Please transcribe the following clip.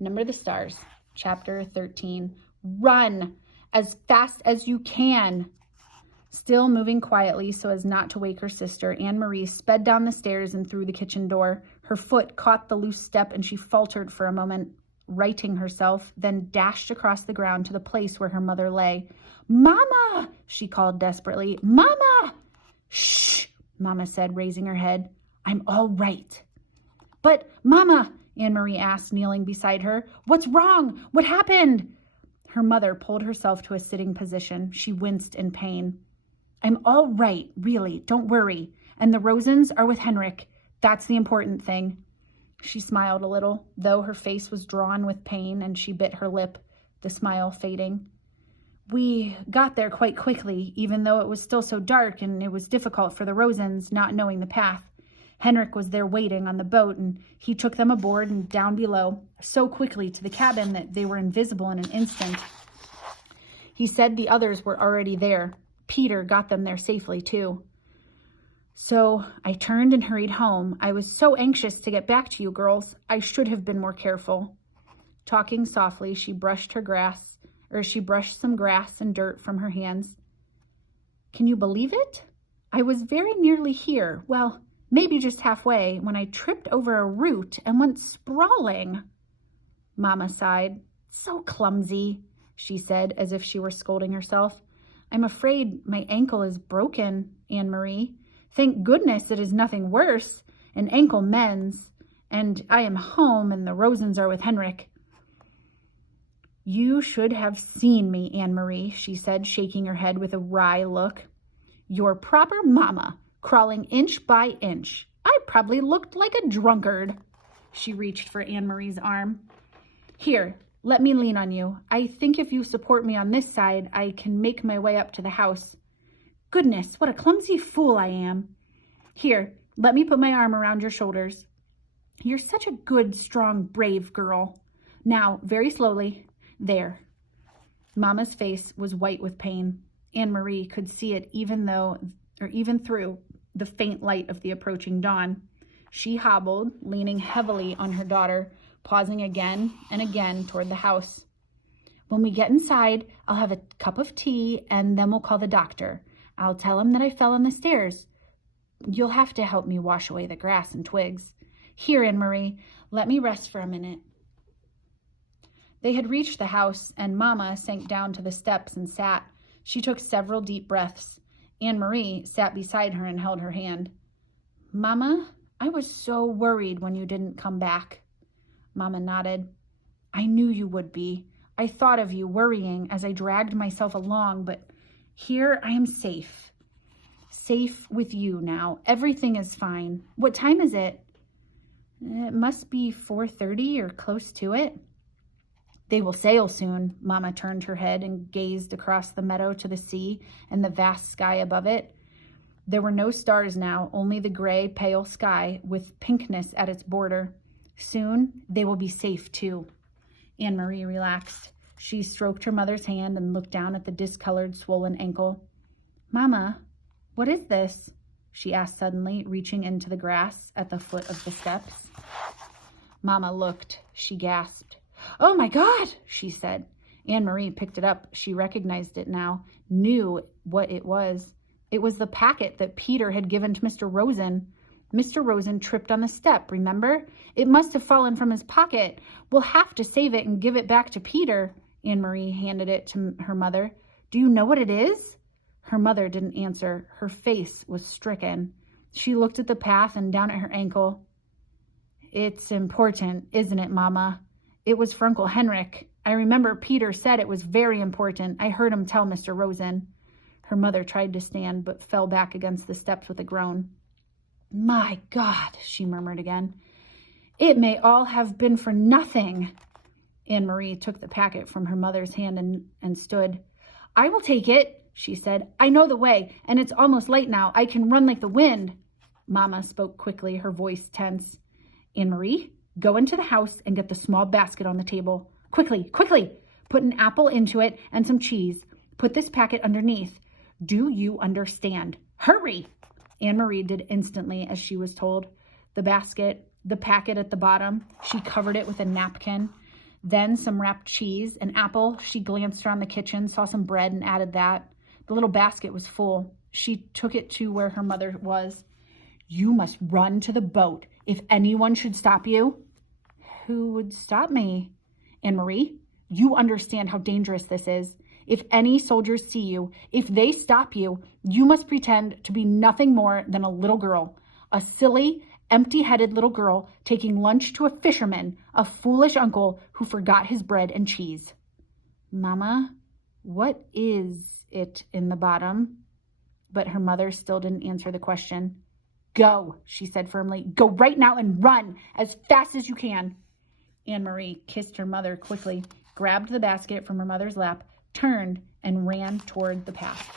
Number the Stars, Chapter 13. Run as fast as you can. Still moving quietly so as not to wake her sister, Anne-Marie sped down the stairs and through the kitchen door. Her foot caught the loose step and she faltered for a moment, righting herself, then dashed across the ground to the place where her mother lay. "Mama!" she called desperately. "Mama!" "Shh!" Mama said, raising her head. "I'm all right." "But, Mama," Anne-Marie asked, kneeling beside her, "what's wrong? What happened?" Her mother pulled herself to a sitting position. She winced in pain. "I'm all right, really. Don't worry. And the Rosens are with Henrik. That's the important thing." She smiled a little, though her face was drawn with pain, and she bit her lip, the smile fading. "We got there quite quickly, even though it was still so dark, and it was difficult for the Rosens, not knowing the path. Henrik was there waiting on the boat, and he took them aboard and down below, so quickly to the cabin that they were invisible in an instant. He said the others were already there. Peter got them there safely, too. So I turned and hurried home. I was so anxious to get back to you girls. I should have been more careful." Talking softly, she brushed some grass and dirt from her hands. "Can you believe it? I was very nearly here. Well, maybe just halfway, when I tripped over a root and went sprawling." Mama sighed. "So clumsy," she said, as if she were scolding herself. "I'm afraid my ankle is broken, Anne-Marie. Thank goodness it is nothing worse. An ankle mends, and I am home, and the Rosens are with Henrik." "You should have seen me, Anne-Marie," she said, shaking her head with a wry look. "Your proper mama, crawling inch by inch. I probably looked like a drunkard." She reached for Anne-Marie's arm. "Here, let me lean on you. I think if you support me on this side, I can make my way up to the house. Goodness, what a clumsy fool I am. Here, let me put my arm around your shoulders. You're such a good, strong, brave girl. Now, very slowly. There." Mama's face was white with pain. Anne-Marie could see it even through the faint light of the approaching dawn. She hobbled, leaning heavily on her daughter, pausing again and again toward the house. "When we get inside, I'll have a cup of tea, and then we'll call the doctor. I'll tell him that I fell on the stairs. You'll have to help me wash away the grass and twigs. Here, Anne-Marie, let me rest for a minute." They had reached the house, and Mama sank down to the steps and sat. She took several deep breaths. Anne-Marie sat beside her and held her hand. "Mama, I was so worried when you didn't come back." Mama nodded. "I knew you would be. I thought of you worrying as I dragged myself along, but here I am safe. Safe with you now. Everything is fine. What time is it?" "It must be 4:30 or close to it." "They will sail soon." Mama turned her head and gazed across the meadow to the sea and the vast sky above it. There were no stars now, only the gray, pale sky with pinkness at its border. Soon they will be safe, too. Anne-Marie relaxed. She stroked her mother's hand and looked down at the discolored, swollen ankle. "Mama, what is this?" she asked suddenly, reaching into the grass at the foot of the steps. Mama looked. She gasped. "Oh, my God," she said. Anne-Marie picked it up. She recognized it now, knew what it was. It was the packet that Peter had given to Mr. Rosen. Mr. Rosen tripped on the step, remember? It must have fallen from his pocket. We'll have to save it and give it back to Peter. Anne-Marie handed it to her mother. "Do you know what it is?" Her mother didn't answer. Her face was stricken. She looked at the path and down at her ankle. "It's important, isn't it, Mama? It was for Uncle Henrik. I remember Peter said it was very important. I heard him tell Mr. Rosen." Her mother tried to stand, but fell back against the steps with a groan. "My God," she murmured again. "It may all have been for nothing." Anne-Marie took the packet from her mother's hand and stood. "I will take it," she said. "I know the way, and it's almost late now. I can run like the wind." Mama spoke quickly, her voice tense. "Anne-Marie, go into the house and get the small basket on the table. Quickly, quickly! Put an apple into it and some cheese. Put this packet underneath. Do you understand? Hurry!" Anne-Marie did instantly as she was told. The packet at the bottom, she covered it with a napkin. Then some wrapped cheese, an apple. She glanced around the kitchen, saw some bread, and added that. The little basket was full. She took it to where her mother was. You must run to the boat. If anyone should stop you. Who would stop me? Anne-Marie, you understand how dangerous this is. If any soldiers see you, if they stop you, you must pretend to be nothing more than a little girl, a silly, empty-headed little girl taking lunch to a fisherman, a foolish uncle who forgot his bread and cheese. Mama, what is it in the bottom? But her mother still didn't answer the question. Go, she said firmly. Go right now and run as fast as you can. Anne-Marie kissed her mother quickly, grabbed the basket from her mother's lap, turned, and ran toward the path.